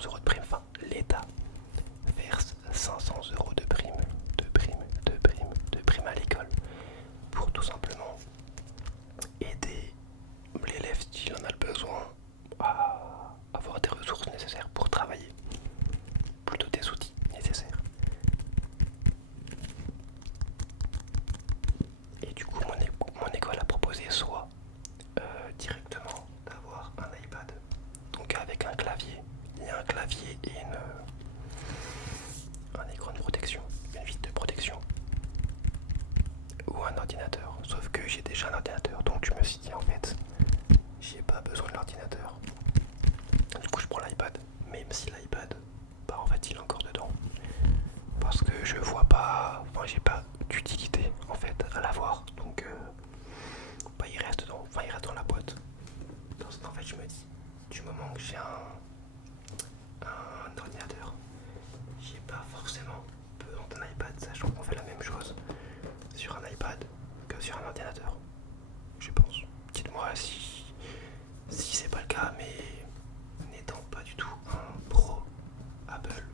500 € de prime, enfin l'État verse 500 € de prime, de prime à l'école pour tout simplement aider l'élève s'il en a le besoin à avoir des ressources nécessaires pour travailler, plutôt des outils nécessaires. Et du coup mon école a proposé soit directement d'avoir un iPad, donc avec un clavier, et un écran de protection, une vitre de protection, ou un ordinateur. Sauf que j'ai déjà un ordinateur, donc je me suis dit en fait, j'ai pas besoin de l'ordinateur. Du coup je prends l'iPad, même si l'iPad, bah en fait il est encore dedans. Parce que je vois pas, enfin j'ai pas d'utilité en fait à l'avoir, donc bah il reste dedans, enfin il reste dans la boîte. Parce qu'en fait je me dis, du moment que j'ai un ordinateur, j'ai pas forcément besoin d'un iPad, sachant qu'on fait la même chose sur un iPad que sur un ordinateur, je pense. Dites-moi si c'est pas le cas, mais n'étant pas du tout un pro Apple,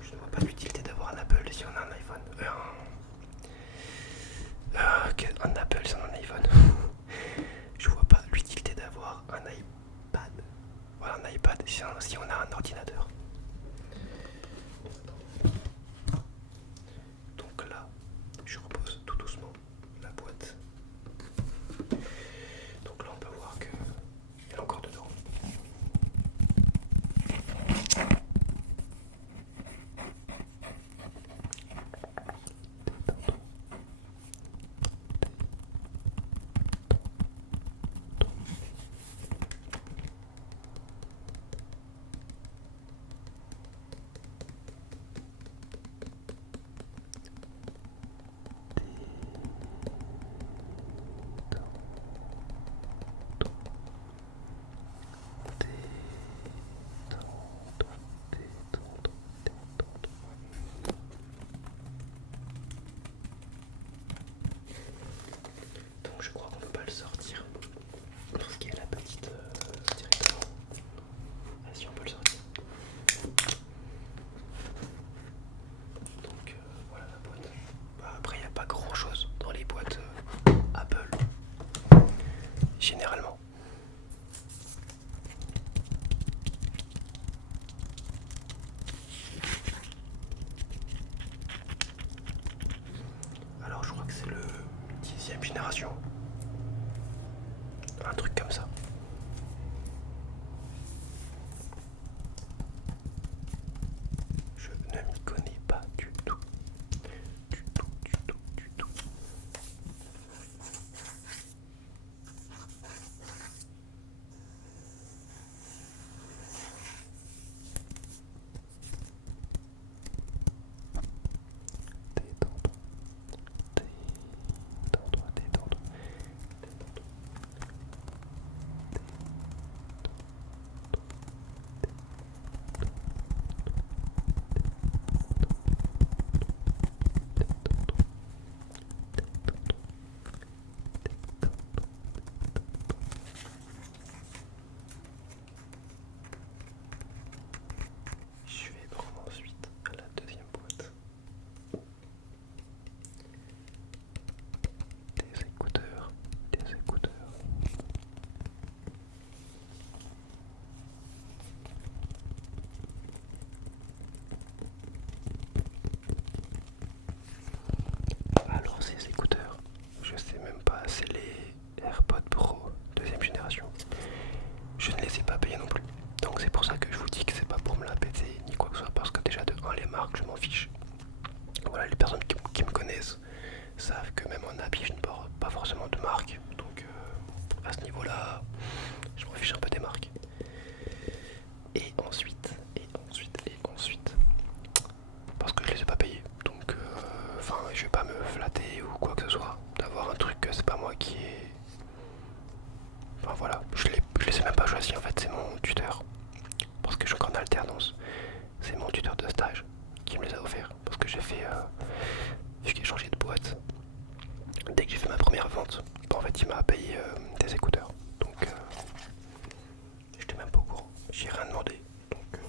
je ne vois pas l'utilité d'avoir un Apple si on a un iPhone. Un Apple si on a un iPhone. Je vois pas l'utilité d'avoir un iPad. Voilà, un iPad si on a un ordinateur. Donc là, je repose tout doucement la boîte. Donc là, on peut voir qu'il est encore dedans. Donc je crois qu'on peut pas le sortir. Lorsqu'il y a la petite directement. Ah si, on peut le sortir. Donc voilà la boîte. Bah, après il n'y a pas grand chose dans les boîtes Apple. Généralement. Alors je crois que c'est le 10e génération. Un truc comme ça. Je ne m'y connais pas du tout. Du tout, du tout, du tout. Détends-toi. Détends-toi, détends-toi. Je vais prendre ensuite la deuxième boîte. Des écouteurs, des écouteurs. Alors ces écouteurs, je sais même pas, c'est les AirPods Pro 2e génération. Je ne les ai pas payés non plus. Donc c'est pour ça que je vous dis que c'est pas pour me la péter ni quoi que ce soit, parce que déjà de 1 les marques je m'en fiche. Voilà, les personnes qui me connaissent savent que même en habit je ne porte pas forcément de marque. Donc à ce niveau là, je m'en fiche un peu des marques. Et ensuite, parce que je les ai pas payés. Donc enfin je vais pas me flatter ou quoi que ce soit d'avoir un truc que c'est pas moi qui ai. Enfin voilà, je les ai même pas choisis en fait, c'est mon tuteur. Parce que je suis encore en alternance. C'est mon tuteur de stage qui me les a offerts. Parce que j'ai fait. Vu que j'ai changé de boîte, dès que j'ai fait ma première vente, bah, en fait il m'a payé des écouteurs. Donc j'étais même pas au courant. J'ai rien demandé. Donc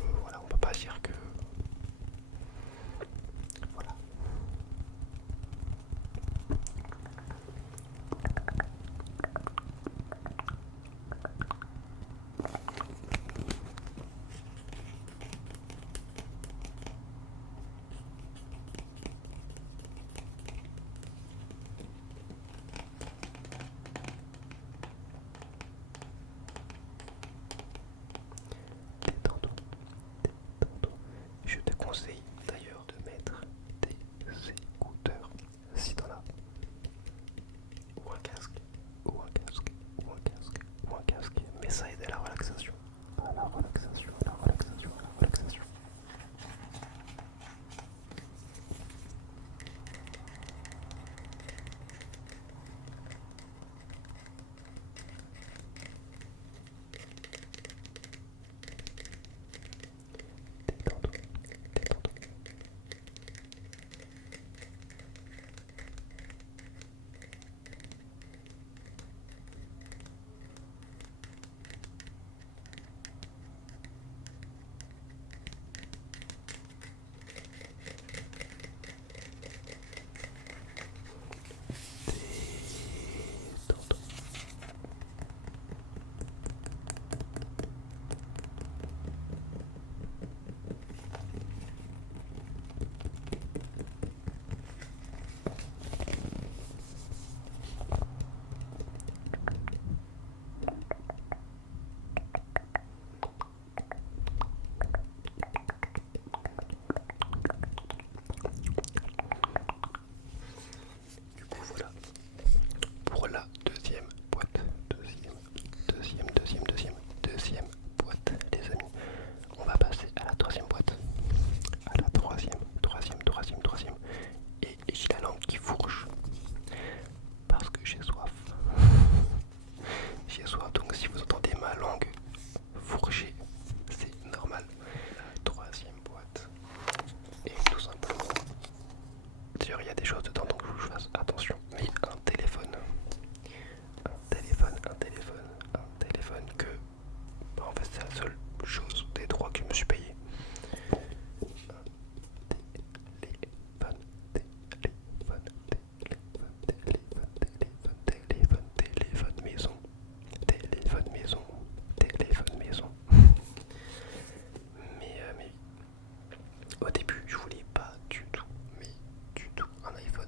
Au début, je voulais pas du tout, mais du tout un iPhone.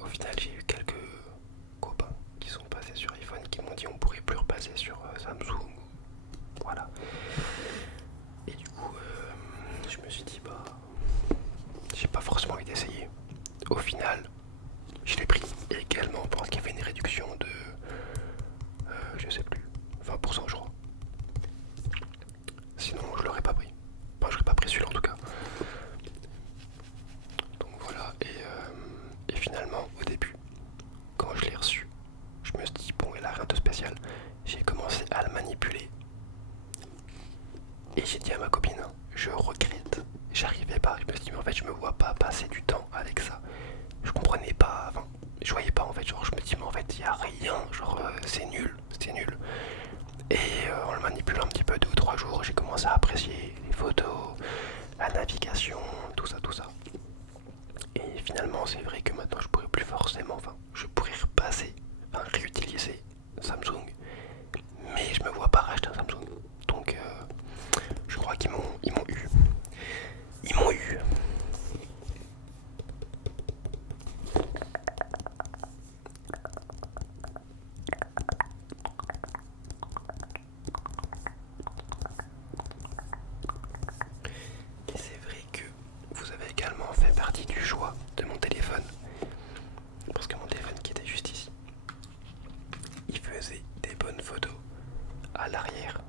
Au final, j'ai eu quelques copains qui sont passés sur iPhone et qui m'ont dit on pourrait plus repasser sur Samsung. Voilà. Et du coup, je me suis dit bah, j'ai pas forcément envie d'essayer. Au final, je l'ai pris. Et également, je pense qu'il y avait une réduction de, je sais plus, 20% je crois. Sinon, je l'aurais pas pris. Enfin, je l'aurais pas pris celui-là en tout cas. Donc voilà. Et finalement, au début, quand je l'ai reçu, je me suis dit bon, il a rien de spécial. J'ai commencé à le manipuler. Et j'ai dit à ma copine, je regrette. J'arrivais pas. Je me suis dit mais en fait, je me vois pas passer du temps avec ça. Je comprenais pas. Enfin, je voyais pas en fait. Genre, je me dis mais en fait, il y a rien. Genre, c'est nul. C'était nul. Et en le manipulant un petit peu 2 ou 3 jours, j'ai commencé à apprécier les photos, la navigation, tout ça, tout ça. Et finalement, c'est vrai que maintenant, je pourrais plus forcément, enfin, je pourrais repasser, enfin, réutiliser Samsung, mais je me vois pas racheter un Samsung. Donc, je crois qu'ils m'ont eu. Ils m'ont eu. Et c'est vrai que vous avez également fait partie du choix de mon téléphone. Parce que mon téléphone qui était juste ici, il faisait des bonnes photos à l'arrière.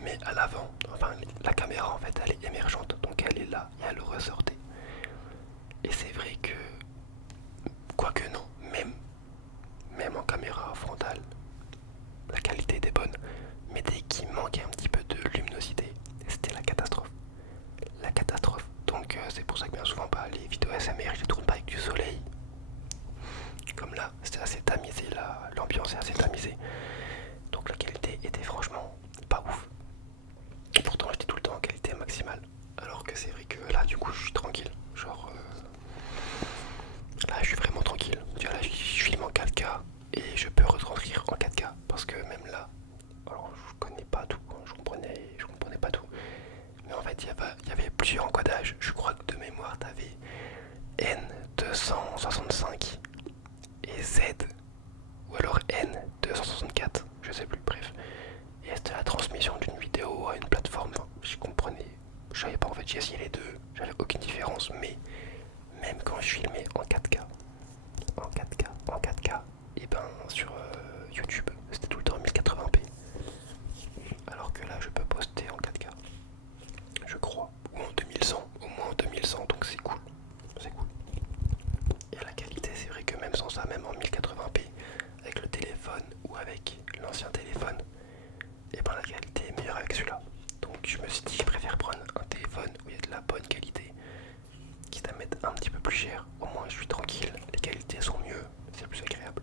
Mais à l'avant, enfin la caméra en fait elle est émergente, donc elle est là et elle ressortait. Et c'est vrai que, quoique non, même en caméra frontale, la qualité était bonne. Mais dès qu'il manquait un petit peu de luminosité, c'était la catastrophe. La catastrophe. Donc c'est pour ça que bien souvent bah, les vidéos ASMR je les tourne pas avec du soleil. Comme là, c'était assez tamisé, l'ambiance est assez tamisée. Donc la qualité était franchement pas ouf. Et pourtant j'étais tout le temps en qualité maximale. Alors que c'est vrai que là du coup je suis tranquille. Genre là je suis vraiment tranquille. Là je filme en 4K et je peux retranscrire en 4K. Parce que même là, alors je connais pas tout, hein, je comprenais pas tout. Mais en fait il y avait plusieurs encodages. Je crois que de mémoire t'avais N265 et Z ou alors N264, je sais plus, bref. Et c'était la transmission d'une vidéo à une plateforme. Je comprenais, je savais pas en fait, j'ai essayé les deux, j'avais aucune différence, mais même quand je filmais en 4K, en 4K, et ben sur YouTube, c'était tout le temps en 1080p. Alors que là, je peux poster en 4K, je crois, ou en 2100, au moins en 2100, donc c'est cool, c'est cool. Et la qualité, c'est vrai que même sans ça, même en 1080p, avec le téléphone ou avec l'ancien téléphone, et ben la qualité est meilleure avec celui-là. Donc je me suis dit je préfère prendre un téléphone où il y a de la bonne qualité, quitte à mettre un petit peu plus cher. Au moins je suis tranquille, les qualités sont mieux, c'est plus agréable.